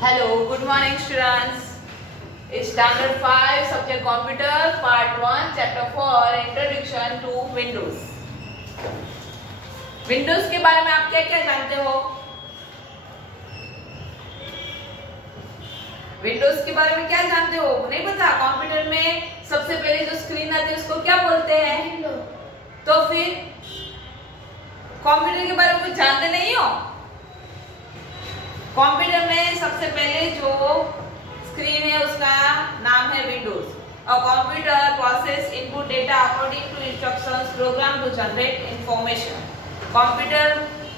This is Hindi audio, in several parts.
Hello, good morning students. It's standard 5 subject computer part 1 chapter 4 introduction to Windows. Windows के बारे में आप क्या क्या जानते हो? Windows के बारे में क्या जानते हो? नहीं पता? कंप्यूटर में सबसे पहले जो स्क्रीन आती है उसको क्या बोलते हैं? तो फिर कंप्यूटर के बारे में कुछ जानते नहीं हो? कंप्यूटर में सबसे पहले जो स्क्रीन है उसका नाम है Windows. A computer process input data according to instructions program to generate information. Computer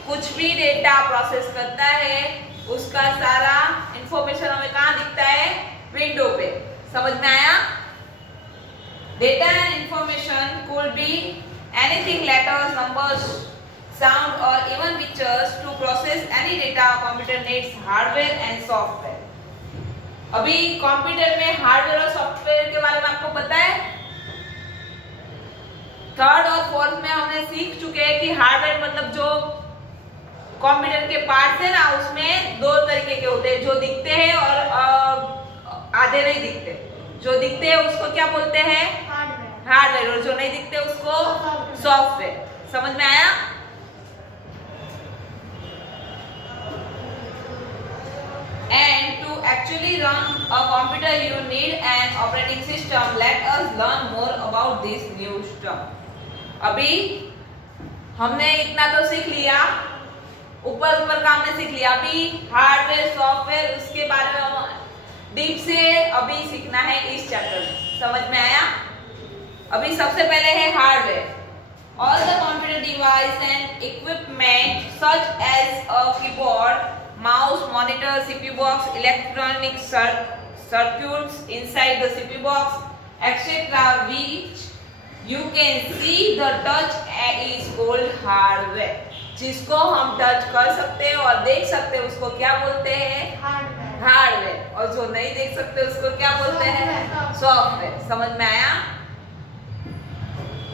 कुछ भी डेटा प्रोसेस करता है उसका सारा इंफॉर्मेशन हमें कहाँ दिखता है? विंडो पे। समझ में आया? Data and information could be anything, letters, numbers, sound or even pictures. To process any data computer needs hardware and software. अभी कंप्यूटर में हार्डवेयर और सॉफ्टवेयर के बारे में आपको पता है? थर्ड और फोर्थ में हमने सीख चुके हैं कि हार्डवेयर मतलब जो कंप्यूटर के पार्ट्स है ना, उसमें दो तरीके के होते हैं, जो दिखते हैं और आधे नहीं दिखते। जो दिखते हैं उसको क्या बोलते हैं? हार्डवेयर। और जो नहीं दिखते उसको सॉफ्टवेयर। समझ में आया? And to actually run a computer you need an operating system. Let us learn more about this new term. अभी हमने इतना तो सीख लिया, ऊपर का हमने सीख लिया। अभी हार्डवेयर सॉफ्टवेयर उसके बारे में हम डीप से अभी सीखना है इस चैप्टर में। समझ में आया? अभी सबसे पहले है hardware. All the computer device and equipment such as a keyboard, mouse, monitor, CPU box, electronic circuits inside the CPU box, etc., which you can see the touch is called hardware. जिसको हम टच कर सकते हैं और देख सकते हैं उसको क्या बोलते हैं? हार्डवेयर। और जो नहीं देख सकते उसको क्या बोलते हैं? सॉफ्टवेयर। समझ में आया?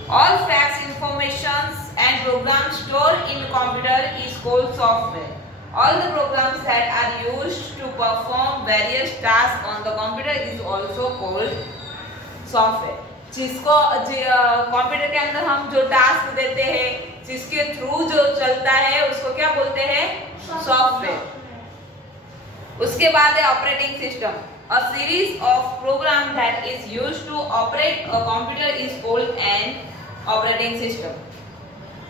All facts, informations and programs stored in computer is called software. All the programs that are used to perform various tasks on the computer is also called software. जिसको कंप्यूटर के अंदर हम जो टास्क देते हैं, जिसके थ्रू जो चलता है उसको क्या बोलते हैं? सॉफ्टवेयर। उसके बाद है operating system. A series of program that is used to operate a computer is called an operating system.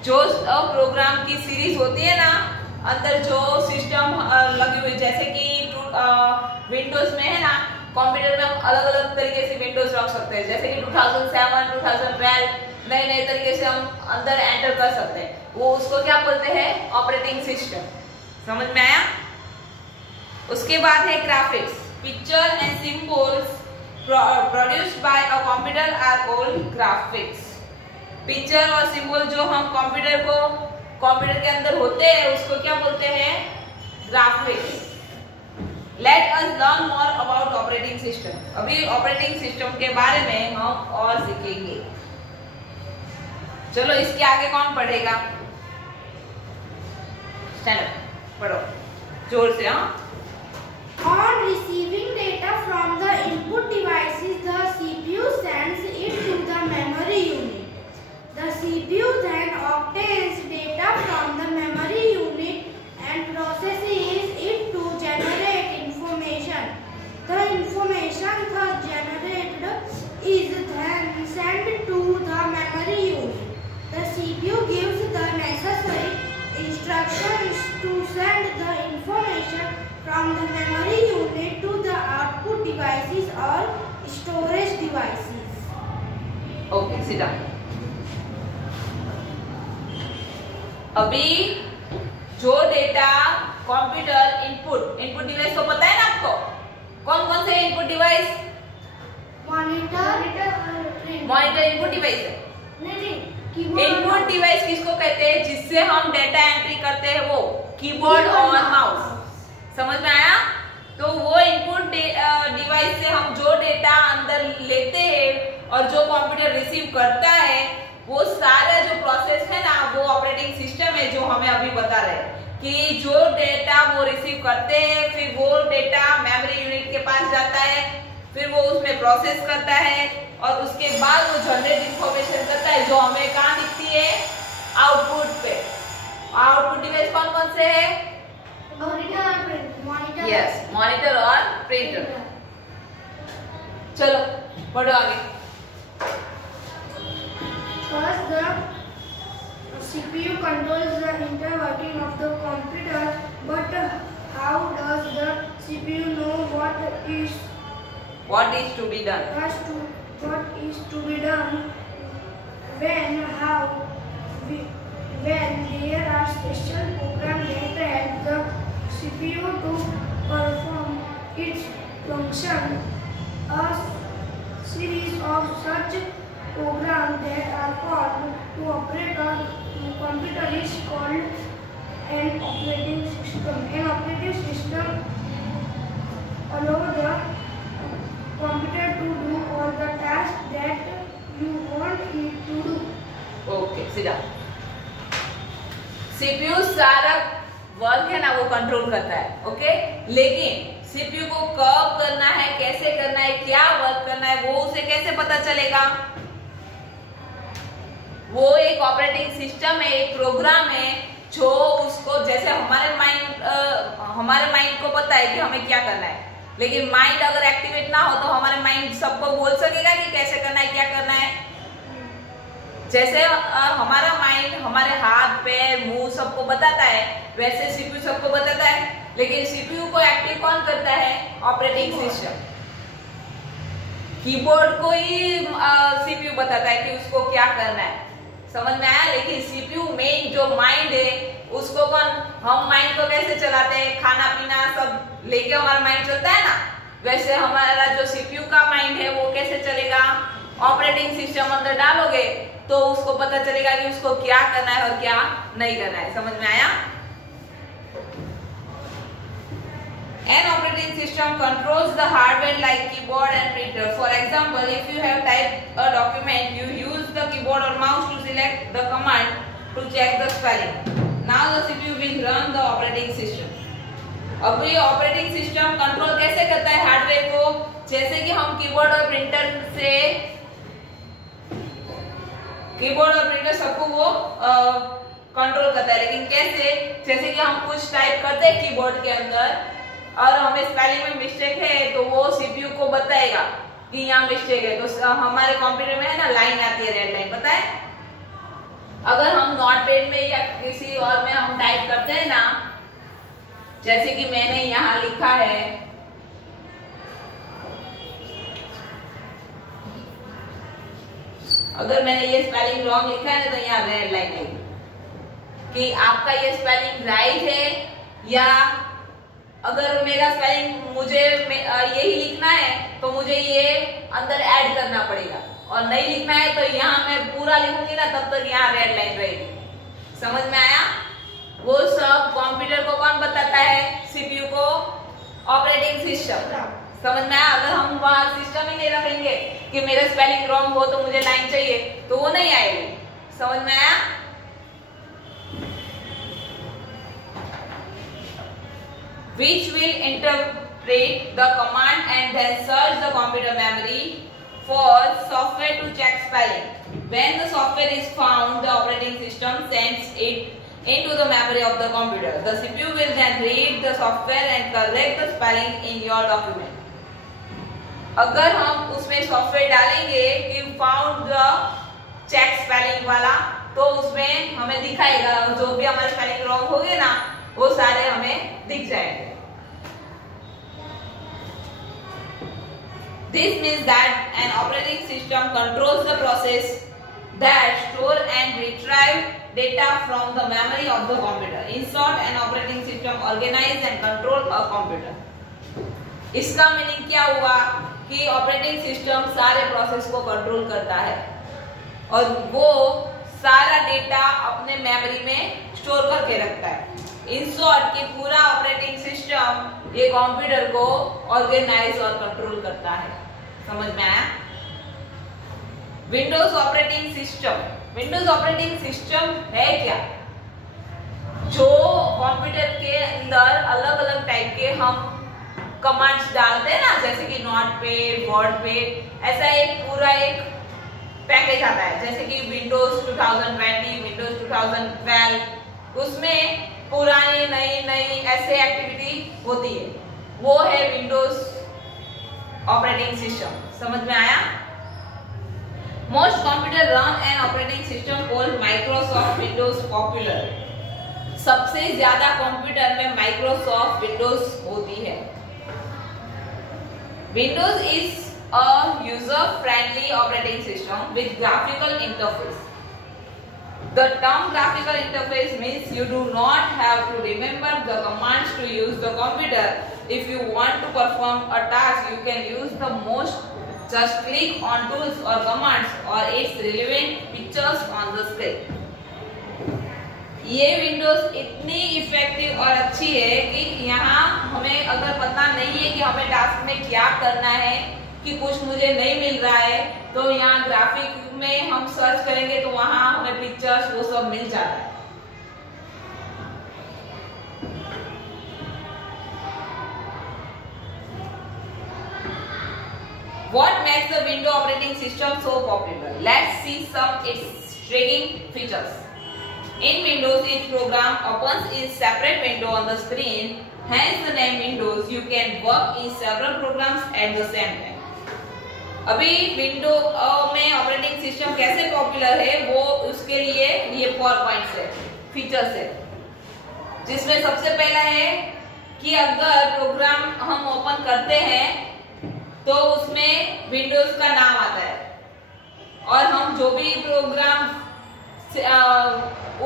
जो प्रोग्राम की सीरीज होती है ना, अंदर जो सिस्टम लगी हुई, जैसे कि विंडोज में है ना, कंप्यूटर में हम अलग अलग तरीके से विंडोज रख सकते हैं। जैसे कि 2007, 2012 नए नए तरीके से हम अंदर एंटर कर सकते हैं। वो उसको क्या बोलते हैं? Operating system. समझ में आया? उसके बाद है graphics. Picture and symbols produced by a computer are called graphics. Picture और सिंबल जो हम कंप्यूटर के अंदर होते हैं उसको क्या बोलते हैं? Graphics. Let us learn more about operating system. अभी ऑपरेटिंग सिस्टम के बारे में हम और सीखेंगे। चलो इसके आगे कौन पढ़ेगा? स्टैंड अप, पढ़ो जोर से। हाँ। On receiving data from the input devices, the CPU sends it to the memory unit. The CPU then obtains data from the memory unit and processes it to generate information. The information thus generated is then sent to the memory unit. The CPU gives the necessary instructions to send the information from the memory unit to the output devices or storage devices. Okay, sit down. अभी जो डेटा कंप्यूटर इनपुट डिवाइस तो पता है ना आपको? कौन कौन से input device? Monitor input device है। इनपुट डिवाइस किसको कहते हैं? जिससे हम डेटा एंट्री करते हैं वो कीबोर्ड और माउस। समझ में आया? तो वो इनपुट डिवाइस से हम जो डेटा अंदर लेते हैं और जो कंप्यूटर रिसीव करता है, वो सारा जो प्रोसेस है ना, वो ऑपरेटिंग सिस्टम है जो हमें अभी बता रहे हैं। कि जो डेटा वो रिसीव करते हैं फिर वो डेटा मेमोरी यूनिट के पास जाता है, फिर वो उसमें प्रोसेस करता है और उसके बाद वो जनरेट इंफॉर्मेशन करता है जो हमें कहाँ दिखती है, आउटपुट पे। आउटपुट डिवाइस कौन कौन से है? मॉनिटर और प्रिंटर। यस, मॉनिटर और प्रिंटर। चलो बढ़ो आगे। First, the CPU controls the inner working of the computer, but how does the CPU know what is to be done? what is to be done when there are special programs that help the CPU to perform its function? A series of such programs that are called to operate a computer is called an operating system. An operating system allows the computer to do all the tasks that you want it to do. Okay, सीधा। सीपीयू सारा वर्क है ना वो कंट्रोल करता है, ओके, लेकिन सीपीयू को कब करना है, कैसे करना है, क्या वर्क करना है, वो उसे कैसे पता चलेगा? वो एक ऑपरेटिंग सिस्टम है, एक प्रोग्राम है जो उसको, जैसे हमारे माइंड को पता है कि हमें क्या करना है, लेकिन माइंड अगर एक्टिवेट ना हो तो हमारे माइंड सबको बोल सकेगा कि कैसे करना है, क्या करना है। जैसे हमारा माइंड हमारे हाथ पैर मुंह सबको बताता है, वैसे सीपीयू सबको बताता है, लेकिन सीपीयू को एक्टिव कौन करता है? Operating system. कीबोर्ड को ही सीपीयू बताता है कि उसको क्या करना है, समझ में आया? लेकिन सीपीयू मेन जो माइंड है उसको कौन, हम माइंड को कैसे चलाते हैं, खाना पीना सब लेके हमारा माइंड चलता है ना, वैसे हमारा जो सीपीयू का माइंड है वो कैसे चलेगा? ऑपरेटिंग सिस्टम अंदर डालोगे तो उसको पता चलेगा कि उसको क्या करना है और क्या नहीं करना है, समझ में आया? An operating system controls the hardware like keyboard and printer. For example, if you have typed a document, you use the keyboard or mouse to select the command to check the spelling. Now the CPU will run the operating system. अब ये ऑपरेटिंग सिस्टम कंट्रोल कैसे करता है हार्डवेयर को? जैसे कि हम कीबोर्ड और प्रिंटर से, कीबोर्ड और प्रिंटर सबको वो कंट्रोल करता है, लेकिन कैसे? जैसे कि हम कुछ टाइप करते हैं कीबोर्ड के अंदर और हमें स्पेलिंग में मिस्टेक है तो वो सीपीयू को बताएगा कि यहाँ मिस्टेक है, तो हमारे कंप्यूटर में है ना लाइन आती है, रेड लाइन, पता है? अगर हम नोटपैड में या किसी और में हम टाइप करते हैं ना, जैसे कि मैंने यहाँ लिखा है, अगर मैंने ये स्पेलिंग रॉन्ग लिखा है तो यहाँ रेड लाइन आएगी कि आपका ये स्पेलिंग राइट है, या अगर मेरा स्पेलिंग मुझे यही लिखना है तो मुझे ये अंदर ऐड करना पड़ेगा, और नहीं लिखना है तो यहाँ मैं पूरा लिखूंगी ना तब तक यहाँ रेड लाइन रहेगी, समझ में आया? वो सब कंप्यूटर को कौन बताता है? सीपीयू को ऑपरेटिंग सिस्टम, समझ में आया? अगर हम वहां सिस्टम ही नहीं रखेंगे कि मेरा स्पेलिंग रॉन्ग हो तो मुझे लाइन चाहिए, तो वो नहीं आएगी, समझ में आया? Which will interpret the command and then search the computer memory for software to check spelling. When the software is found, the operating system sends it into the memory of the computer. The CPU will then read the software and correct the spelling in your document. अगर हम उसमें सॉफ्टवेयर डालेंगे कि फाउंड द चेक स्पेलिंग वाला, तो उसमें हमें दिखाएगा जो भी हमारे स्पेलिंग रॉन्ग हो गए ना वो सारे हमें दिख जाएंगे। This means that an operating system controls the process that store and retrieve data from the memory of the computer. In short, an operating system organize and control a computer. इसका मीनिंग क्या हुआ कि ऑपरेटिंग सिस्टम सारे प्रोसेस को कंट्रोल करता है और वो सारा डेटा अपने मेमोरी में स्टोर करके रखता है। इन शॉर्ट कि पूरा ऑपरेटिंग सिस्टम ये कंप्यूटर को ऑर्गेनाइज और कंट्रोल करता है, समझ में आया? Windows operating system, Windows operating system है क्या? जो कंप्यूटर के अंदर अलग अलग टाइप के हम कमांड्स डालते हैं ना, जैसे कि नोटपैड, वर्डपैड, ऐसा एक पूरा एक पैकेज आता है, जैसे कि विंडोज 2020, विंडोज 2012, उसमें पुरानी नई ऐसे एक्टिविटी होती है, वो है विंडोज ऑपरेटिंग सिस्टम। समझ में आया? Most computer run an operating system called Microsoft Windows popular. सबसे ज्यादा कंप्यूटर में माइक्रोसॉफ्ट विंडोज होती है। Windows is a user-friendly operating system with graphical interface. The term graphical interface means you do not have to remember the commands to use the computer. If you want to perform a task, you can use the most. Just click on tools or commands or its relevant pictures on the screen. ये विंडोज इतनी इफेक्टिव और अच्छी है कि यहाँ हमें अगर पता नहीं है कि हमें टास्क में क्या करना है, कि कुछ मुझे नहीं मिल रहा है, तो यहाँ ग्राफिक में हम सर्च करेंगे तो वहां हमें पिक्चर्स वो सब मिल जाता है। What makes the window operating system so popular? Let's see some its intriguing features. In Windows, each program opens in separate window on the screen. Hence the name Windows. You can work in several programs at the same time. अभी विंडो में ऑपरेटिंग सिस्टम कैसे पॉपुलर है, वो उसके लिए ये 4 पॉइंट्स है, फीचर्स है, जिसमें सबसे पहला है कि अगर प्रोग्राम हम ओपन करते हैं तो उसमें विंडोज का नाम आता है और हम जो भी प्रोग्राम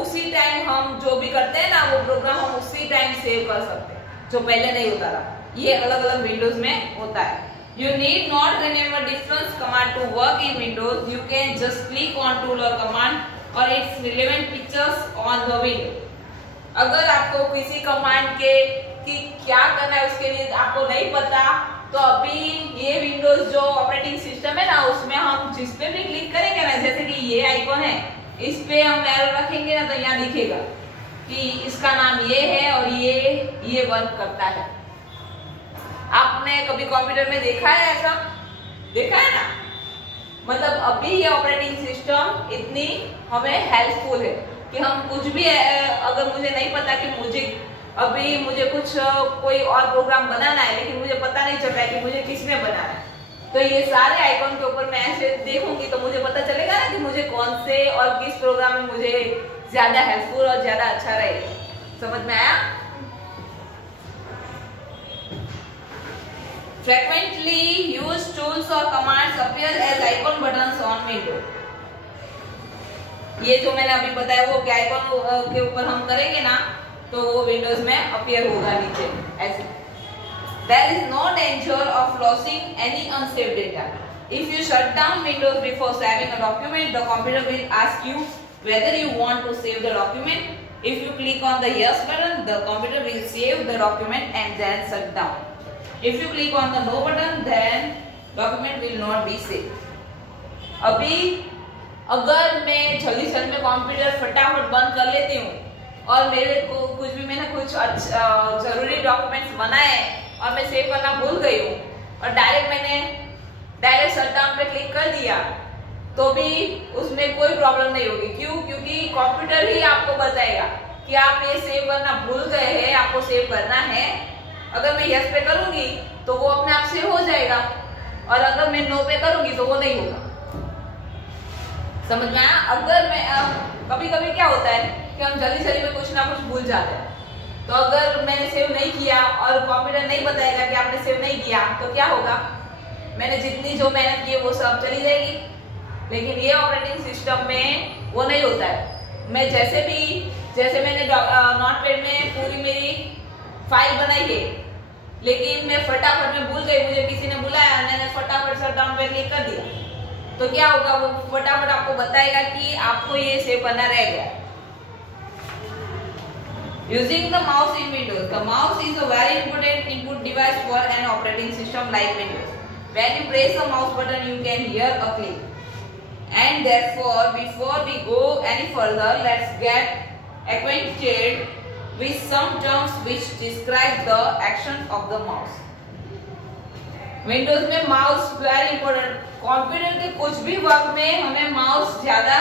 उसी टाइम हम जो भी करते हैं ना, वो प्रोग्राम हम उसी टाइम सेव कर सकते हैं, जो पहले नहीं होता था। ये अलग अलग विंडोज में होता है। You need not remember different command to work in Windows. You can just click on tool or command or its relevant pictures on the window. अगर आपको किसी कमांड के कि क्या करना है उसके लिए आपको नहीं पता, तो अभी ये विंडोज जो ऑपरेटिंग सिस्टम है ना, उसमें हम जिस पे भी क्लिक करेंगे ना, जैसे कि ये आइकॉन है, इस पे हम एरो रखेंगे ना, तो यहाँ दिखेगा कि इसका नाम ये है और ये वर्क करता है। आपने कभी कंप्यूटर में देखा है ऐसा? देखा है ना? मतलब अभी ये ऑपरेटिंग सिस्टम इतनी हमें हेल्पफुल है कि हम कुछ भी अगर मुझे नहीं पता कि मुझे कुछ कोई और प्रोग्राम बनाना है, लेकिन मुझे पता नहीं चल रहा है कि मुझे किसमें बनाना है, तो ये सारे आइकॉन के ऊपर मैं ऐसे देखूंगी तो मुझे पता चलेगा ना कि मुझे कौन से और किस प्रोग्राम में मुझे ज्यादा हेल्पफुल और ज्यादा अच्छा रहेगा। समझ में आया? Frequently used tools or commands appear as icon buttons on window. ये जो मैंने अभी बताया वो क्या आइकॉन के ऊपर हम करेंगे ना, तो वो विंडोज में अपीयर होगा नीचे ऐसे। There is no danger of losing any unsaved data. If you shut down Windows before saving a document, the computer will ask you whether you want to save the document. If you click on the yes button, the computer will save the document and then shut down. If you click on the no button, then document will not be saved. अभी अगर मैं जल्दी में कंप्यूटर फटाफट बंद कर लेती हूँ और मेरे को मैंने कुछ जरूरी डॉक्यूमेंट्स बनाए और मैं सेव करना भूल गई हूँ और डायरेक्ट शटडाउन पे क्लिक कर दिया, तो भी उसमें कोई प्रॉब्लम नहीं होगी। क्यों? क्योंकि कंप्यूटर ही आपको बताएगा कि आप ये सेव करना भूल गए हैं, आपको सेव करना है। अगर मैं यस पे करूंगी तो वो अपने आप सेव हो जाएगा और अगर मैं नो पे करूंगी तो वो नहीं होगा। समझ में आया? अगर मैं कभी क्या होता है कि हम जल्दी में कुछ ना कुछ भूल जाते हैं, तो अगर मैंने सेव नहीं किया और कंप्यूटर नहीं बताएगा कि आपने सेव नहीं किया, तो क्या होगा? मैंने जितनी जो मेहनत की है वो सब चली जाएगी। लेकिन ये ऑपरेटिंग सिस्टम में वो नहीं होता है। मैं जैसे मैंने नोटपैड में पूरी मेरी फाइल बनाई है, लेकिन मैं फटाफट में भूल गई, मुझे किसी ने बुलाया, मैंने फटाफट शटडाउन पे क्लिक कर दिया, तो क्या होगा? वो फटाफट आपको बताएगा कि आपको ये सेव करना रह गया। Using the mouse in Windows. The mouse is a very important input device for an operating system like Windows. When you press the mouse button, you can hear a click. And therefore, before we go any further, let's get acquainted with some terms which describe the action of the mouse. Windows में माउस वेरी इंपॉर्टेंट. कंप्यूटर के कुछ भी वर्क में हमें माउस ज्यादा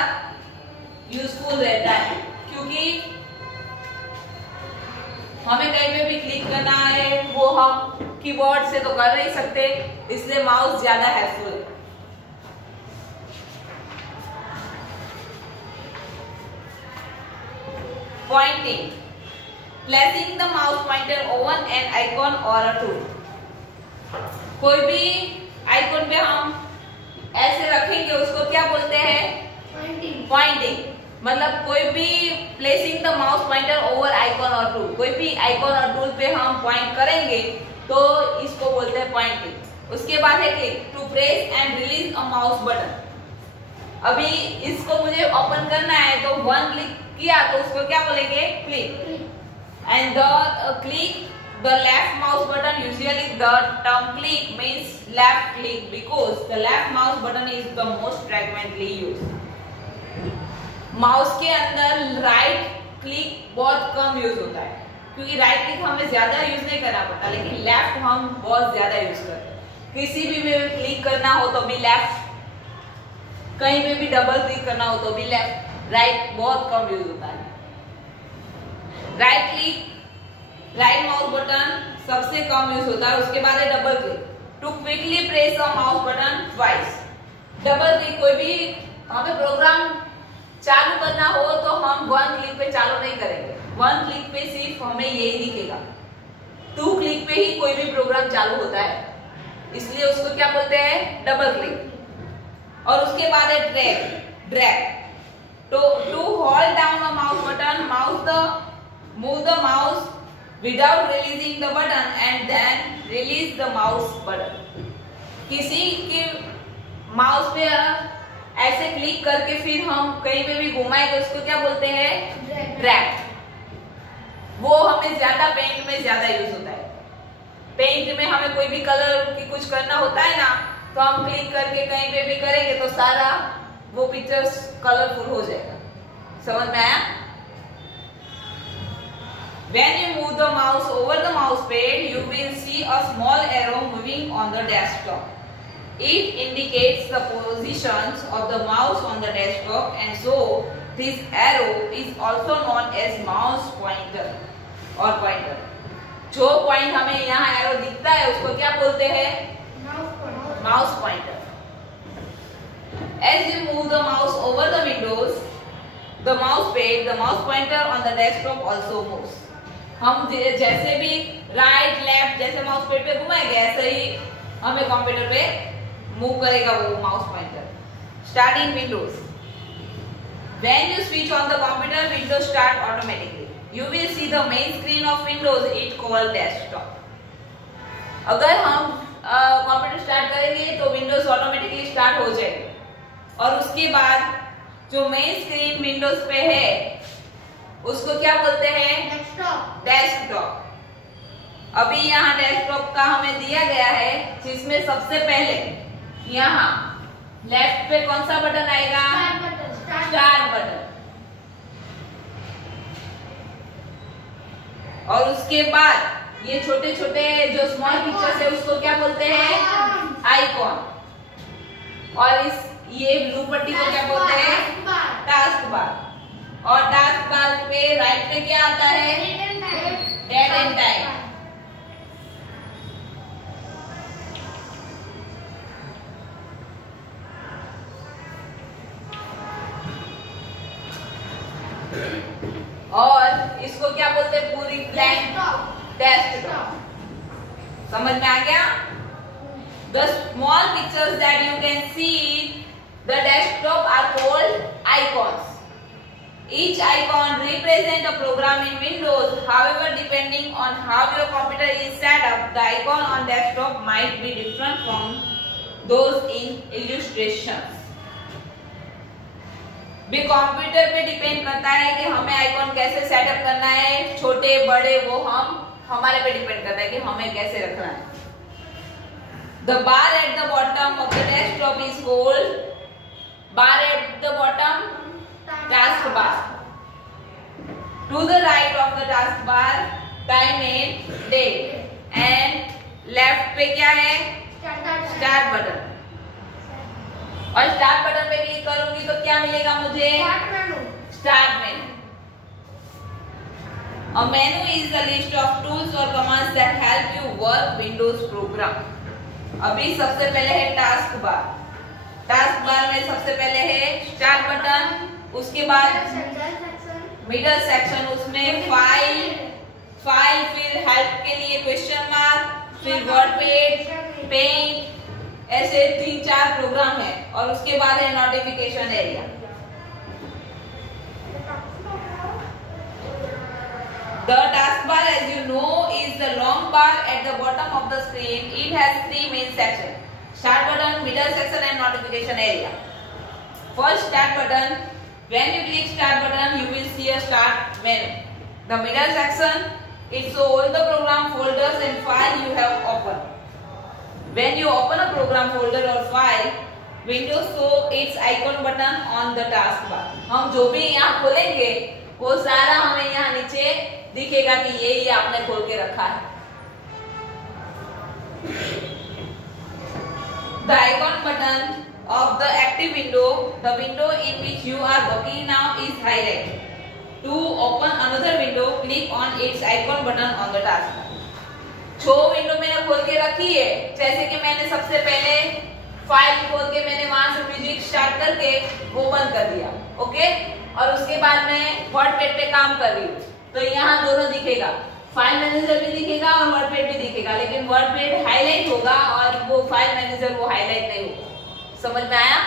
यूजफुल रहता है, क्योंकि हमें कहीं पे भी क्लिक करना है वो हम कीबोर्ड से तो कर नहीं सकते, इसलिए माउस ज्यादा हेल्पफुल है. Pointing. Placing the mouse pointer over an icon or a tool. कोई भी आइकॉन पे हम ऐसे रखेंगे उसको क्या बोलते हैं? पॉइंटिंग. मतलब कोई भी placing the mouse pointer over icon और टूल, कोई भी आइकॉन और टूल पे हम पॉइंट करेंगे तो इसको बोलते हैं पॉइंटिंग. उसके बाद है click. To press and release a mouse button. अभी इसको मुझे ओपन करना है तो वन क्लिक किया तो उसको क्या बोलेंगे? Click. And the click the left mouse button, usually the term click means left click because the left mouse button is the most frequently used. Mouse के अंदर राइट क्लिक बहुत कम यूज होता है, क्योंकि राइट क्लिक हमें ज्यादा यूज नहीं करना पड़ता, लेकिन लेफ्ट हम बहुत ज्यादा यूज करते हैं. किसी भी में क्लिक करना हो तो भी लेफ्ट, कहीं पे भी डबल क्लिक करना हो तो भी लेफ्ट. राइट बहुत कम यूज होता है. Right click, right mouse button सबसे कम यूज होता है. उसके बाद है double click. To quickly press the mouse button twice. Double click, कोई भी हमें प्रोग्राम चालू करना हो तो हम वन क्लिक पे चालू नहीं करेंगे. वन क्लिक पे सिर्फ हमें यही दिखेगा. टू क्लिक पे ही कोई भी प्रोग्राम चालू होता है, इसलिए उसको क्या बोलते हैं? Double click. और उसके बाद है drag. To hold down the mouse button, move the mouse without releasing the button and then release the mouse button. किसी के माउस पे ऐसे क्लिक करके फिर हम कहीं पे भी घुमाए तो उसको क्या बोलते हैं? ड्रैग. वो हमें ज्यादा पेंट में ज्यादा यूज होता है. पेंट में हमें कोई भी कलर की कुछ करना होता है ना, तो हम क्लिक करके कहीं पे भी करेंगे तो सारा वो पिक्चर्स कलरफुल हो जाएगा. समझ में आया? When you move the mouse over the mouse pad, you will see a small arrow moving on the desktop. It indicates the positions of the mouse on the desktop, and so this arrow is also known as mouse pointer or pointer. जो पॉइंट हमें यहाँ एरो दिखता है उसको क्या बोलते हैं? Mouse pointer. As you move the mouse over the windows, the mouse pad, the mouse pointer on the desktop also moves. हम जैसे भी राइट लेफ्ट जैसे माउस पैड पे घुमाएंगे ऐसे ही हमें कंप्यूटर पे मूव करेगा वो mouse pointer. Starting Windows. When you switch on the computer, Windows start automatically. You will see the main screen of Windows, it called desktop. अगर हम कंप्यूटर स्टार्ट करेंगे तो विंडोज ऑटोमेटिकली स्टार्ट हो जाएगी. और उसके बाद जो मेन स्क्रीन विंडोज पे है उसको क्या बोलते हैं? डेस्कटॉप. अभी यहाँ डेस्कटॉप का हमें दिया गया है, जिसमें सबसे पहले यहाँ लेफ्ट पे कौन सा बटन आएगा? Start button. और उसके बाद ये छोटे छोटे जो स्मॉल पिक्चर्स है उसको क्या बोलते हैं? आइकॉन. और इस ये ब्लू पट्टी को क्या बोलते हैं? Task bar. और टास्क बार पे राइट पे क्या आता है? Date and time. और इसको क्या बोलते हैं? पूरी ब्लैंक डेस्कटॉप. समझ में आ गया? The small pictures that you can see the desktop are called icons. Each icon represents a program in Windows. However, depending on how your computer is set up, the icon on desktop might be different from those in illustrations. भी कंप्यूटर पे डिपेंड करता है कि हमें आइकॉन कैसे सेटअप करना है, छोटे बड़े वो हम हमारे पे डिपेंड करता है कि हमें कैसे रखना है. The bar at the bottom of the desktop is called bar at the bottom taskbar. To the right of the taskbar, time and date. And left पे क्या है? Start button. और Start button पे क्लिक करूंगी तो क्या मिलेगा मुझे? Start menu. A menu is the list of tools or commands that help you work Windows program. अभी सबसे पहले है टास्क बार. टास्क बार में सबसे पहले है स्टार्ट बटन, उसके बाद मिडल सेक्शन, उसमें फाइल फिर हेल्प के लिए क्वेश्चन मार्क, फिर वर्डपैड, पेंट, ऐसे 3-4 प्रोग्राम है. और उसके बाद है notification area. The taskbar, as you know, is the long bar at the bottom of the screen. It has 3 main sections: Start button, middle section, and notification area. First, Start button. When you click Start button, you will see a Start menu. The middle section, it shows all the program folders and file you have opened. When you open a program folder or file, Windows show its icon button on the taskbar. हम जो भी यहाँ खोलेंगे वो सारा हमें यहाँ नीचे दिखेगा कि ये आपने खोल के रखा है. The icon button of the active window, the window in which you are working now, is highlighted. To open another window, click on its icon button on the taskbar. जो विंडो मैंने खोल के रखी है, जैसे कि मैंने सबसे पहले फाइल खोल के मैंने वहां से म्यूजिक स्टार्ट करके वो बंद कर दिया, ओके. और उसके बाद मैं वर्डपैड पे काम कर रही हूँ तो यहाँ दोनों दिखेगा, फाइल मैनेजर भी दिखेगा और वर्डपैड भी दिखेगा, लेकिन वर्डपैड हाईलाइट होगा और वो फाइल मैनेजर वो हाईलाइट नहीं होगा. समझ में आया?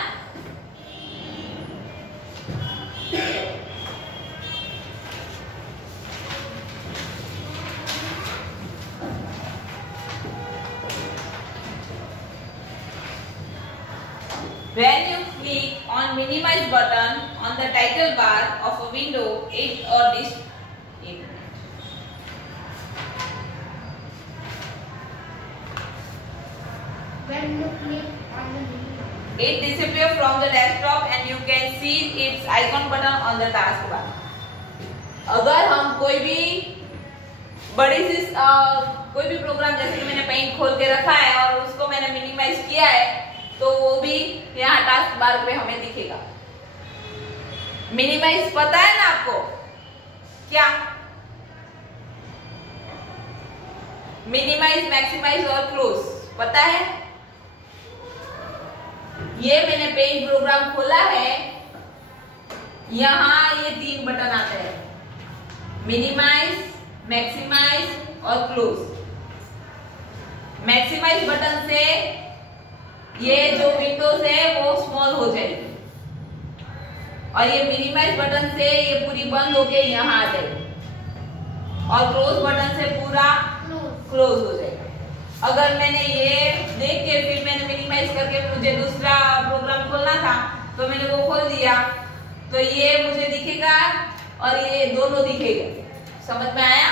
When you click on minimize button on the title bar of a window, it or this When you click on the it disappears from the desktop and you can see its icon button on the taskbar. अगर हम कोई भी बड़ी सी कोई भी प्रोग्राम, जैसे कि मैंने पेंट खोल के रखा है और उसको मैंने मिनिमाइज किया है, तो वो भी यहाँ टास्क बार पे हमें दिखेगा. मिनिमाइज पता है ना आपको क्या? मिनिमाइज, मैक्सिमाइज और क्लोज पता है? ये मैंने पेंट प्रोग्राम खोला है, यहाँ ये 3 बटन आते हैं: मिनिमाइज, मैक्सिमाइज और क्लोज. मैक्सिमाइज बटन से ये जो विंडोज है वो स्मॉल हो जाएगी और ये मिनिमाइज बटन से ये पूरी बंद होके यहाँ आ जाएगी और क्लोज बटन से पूरा क्लोज हो जाएगा. अगर मैंने ये देख के फिर मैंने मिनिमाइज करके मुझे दूसरा प्रोग्राम खोलना था तो मैंने वो खोल दिया तो ये मुझे दिखेगा और ये दोनों दिखेगा. समझ में आया?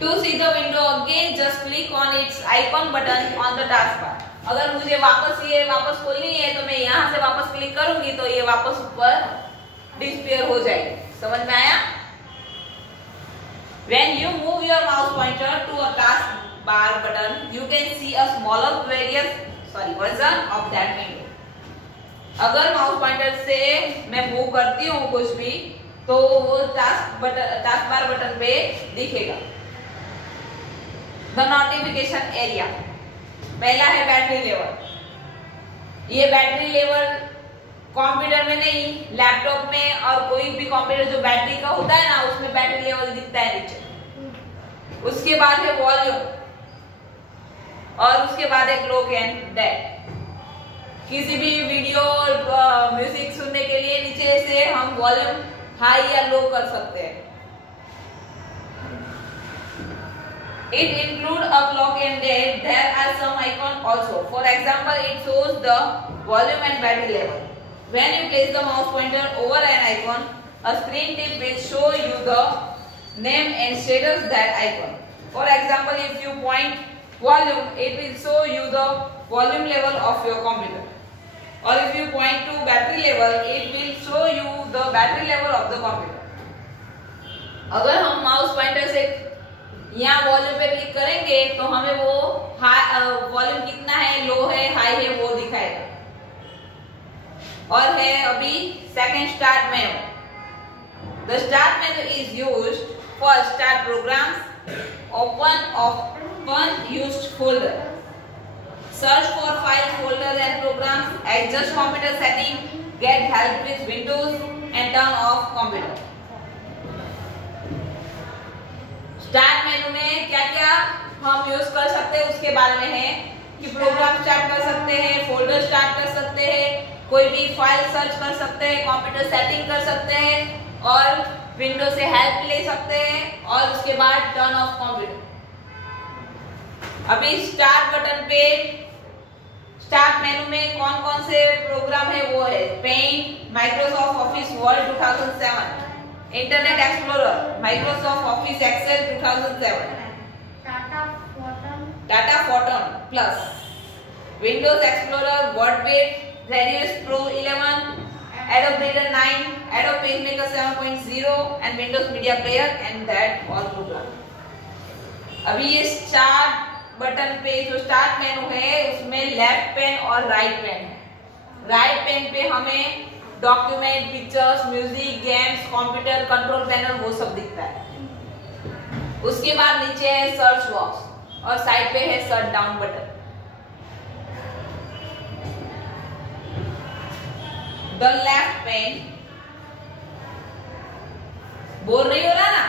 To see the window again, just click on its icon button on the taskbar. अगर मुझे वापस खोलनी है तो मैं यहाँ से वापस क्लिक करूंगी तो ये वापस ऊपर डिस्प्ले हो जाएगी. समझ में आया? When you move your mouse pointer to a taskbar button, you can see a smaller version of that window. अगर माउस पॉइंटर से मैं मूव करती हूँ कुछ भी तो वो टास्कबार बटन पे दिखेगा. द नोटिफिकेशन एरिया, पहला है बैटरी लेवल. ये बैटरी लेवल कंप्यूटर में नहीं, लैपटॉप में और कोई भी कंप्यूटर जो बैटरी का होता है ना उसमें बैटरी लेवल दिखता है नीचे. उसके बाद है वॉल्यूम और उसके बाद है क्लॉक एंड डेट. किसी भी वीडियो और म्यूजिक सुनने के लिए नीचे से हम वॉल्यूम हाई या लो कर सकते हैं. It includes a clock and date. There are some icons also. For example, it shows the volume and battery level. When you place the mouse pointer over an icon, a screen tip will show you the name and status that icon. For example, if you point volume, it will show you the volume level of your computer. or if you point to battery level, it will show you the battery level of the computer. अगर हम माउस पॉइंटर से यहाँ वॉल्यूम पे क्लिक करेंगे तो हमें वो वॉल्यूम कितना है, लो है, हाई है, वो दिखाएगा. और है अभी second start menu. The start menu is used for start programs, open used folder, search for file folders and programs, adjust computer setting, get help with Windows and turn off computer. Start menu में क्या क्या हम यूज कर सकते हैं उसके बारे में है कि प्रोग्राम स्टार्ट कर सकते हैं, फोल्डर स्टार्ट कर सकते हैं, कोई भी फाइल सर्च कर सकते हैं, कंप्यूटर सेटिंग कर सकते हैं और विंडो से हेल्प ले सकते हैं और उसके बाद टर्न ऑफ कंप्यूटर. अभी स्टार्ट बटन पे स्टार्ट मेनू में कौन कौन से प्रोग्राम है वो है paint, Microsoft Office Word 2007, Internet Explorer, Microsoft Office Excel 2007, Tata Photon Plus, Windows Explorer, WordPad, Radius Pro 11, Adobe Reader 9, Adobe PageMaker 7.0 and Windows Media Player and that all program. अभी ये स्टार्ट बटन पे जो स्टार्ट मेनू है उसमें लेफ्ट पेन और राइट पेन है. राइट पेन पे हमें document, pictures, music, games, computer, control panel वो सब दिखता है. उसके बाद नीचे है सर्च बॉक्स और साइड पे है shut down button. The left pen bore नहीं हो रहा ना,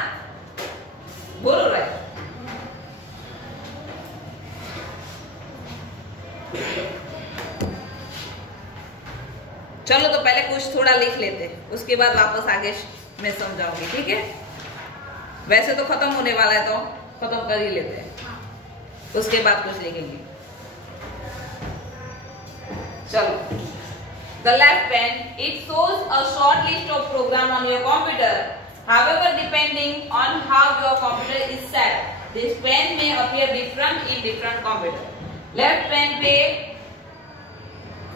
बोर हो रहा है. चलो तो पहले कुछ थोड़ा लिख लेते हैं, उसके बाद वापस आगे मैं समझाऊंगी, ठीक है? वैसे तो खत्म होने वाला है तो खत्म कर ही लेते हैं, उसके बाद कुछ लिखेंगे. चलो. The left pen, it shows a short list of program on your computer. However, depending on how your computer is set, this pen may appear different in different computer. Left pen पे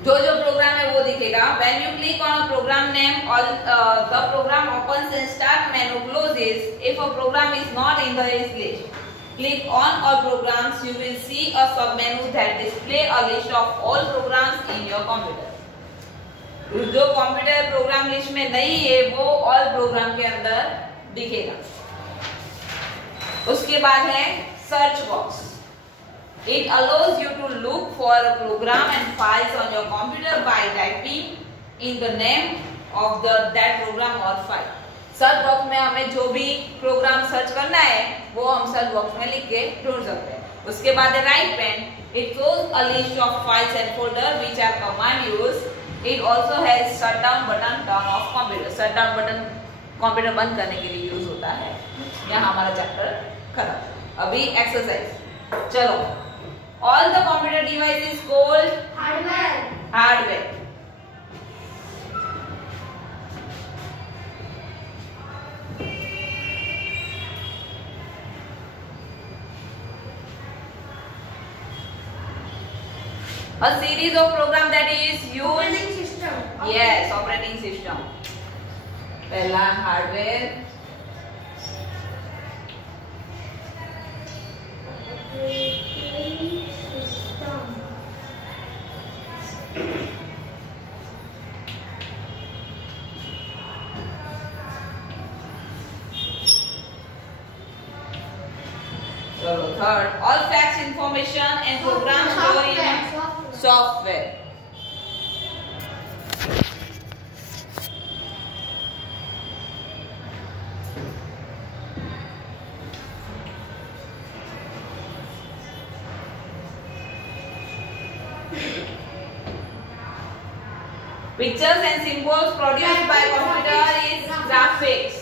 जो प्रोग्राम है वो दिखेगा. When you click on a program name, the program opens and start menu closes. If a program is not in the list, click on all programs. You will see a submenu that display a list of all programs in your computer. जो कंप्यूटर प्रोग्राम लिस्ट में नहीं है वो ऑल प्रोग्राम के अंदर दिखेगा. उसके बाद है search box. It allows you to look for a program and files on your computer by typing in the name of that program और फाइल. सर्च बॉक्स में हमें जो भी प्रोग्राम सर्च करना है वो हम सर्च बॉक्स में लिख के ढूंढ सकते हैं. उसके बाद है right pane. It shows a list of files and folder which are command use. It also has shutdown button, turn off computer. Shutdown button computer बंद करने के लिए यूज होता है. यहाँ हमारा चैप्टर खत्म. अभी एक्सरसाइज. चलो. All the computer devices called hardware. A series of program that is used. Operating system. Yes, operating system. पहला हार्डवेयर. Operating system. चलो third. All facts, information and programs stored in software. Pictures and symbols produced by computer is graphics.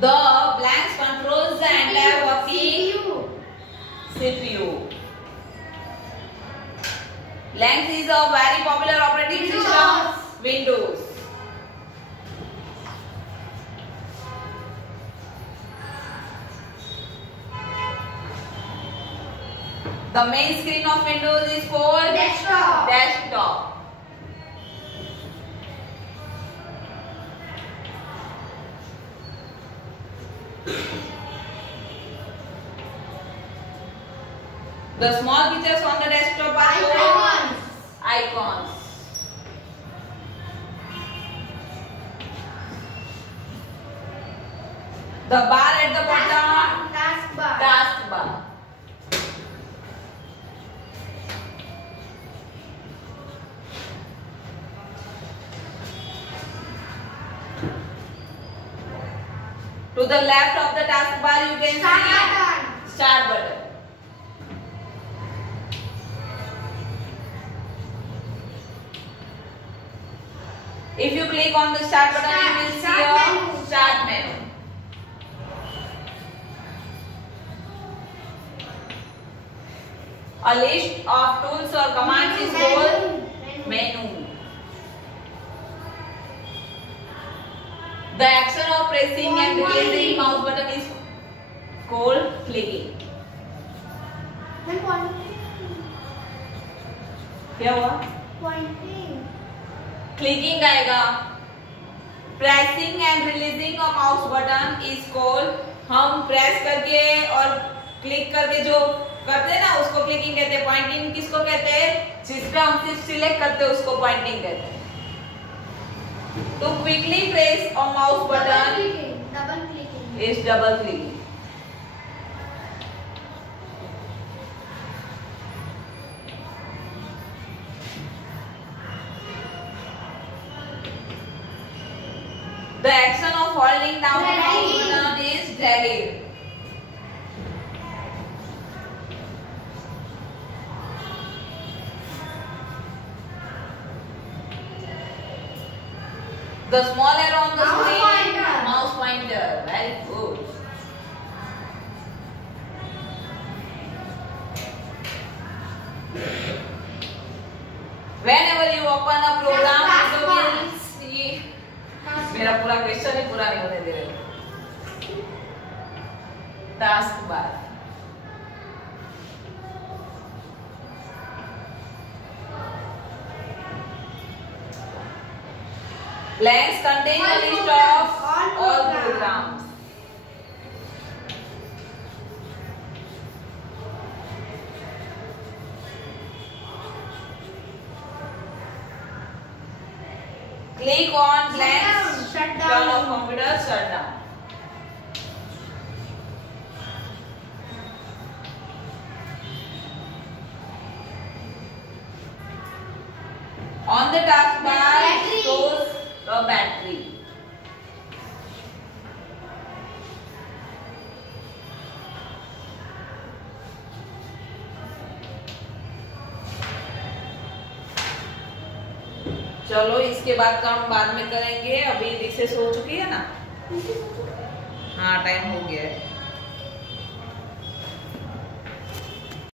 The blanks controls the entire working CPU. Linux is a very popular operating system. Windows. The main screen of Windows is called Desktop. Desktop. The small features on the desktop are called icons. The bar at the bottom, taskbar. To the left of the taskbar, you can see Start button. If you click on the Start button, you will see a Start menu. A list of tools or commands is called menu. The action of pressing and releasing mouse button is called clicking. क्या हुआ? Clicking आएगा. Pressing and releasing a mouse button is called. हम प्रेस करके और क्लिक करके जो करते हैं ना उसको क्लिकिंग कहते हैं. पॉइंटिंग किसको कहते हैं? जिसका हम सिर्फ सिलेक्ट करते हैं उसको पॉइंटिंग कहते हैं. To quickly press a mouse button is double clicking. The action of holding down the mouse button is dragging. The small arrow on the screen, mouse pointer. Very good. Whenever you open a program, you will see. मेरा पूरा क्वेश्चन ही पूरा नहीं होने दे रहे. Task bar. Blanks contain a list of all programs. Click on blanks. Turn off computer. Shut down. On the taskbar shows the battery. चलो इसके बाद का हम बाद में करेंगे. अभी रिसेस हो चुकी है ना. हाँ टाइम हो गया है.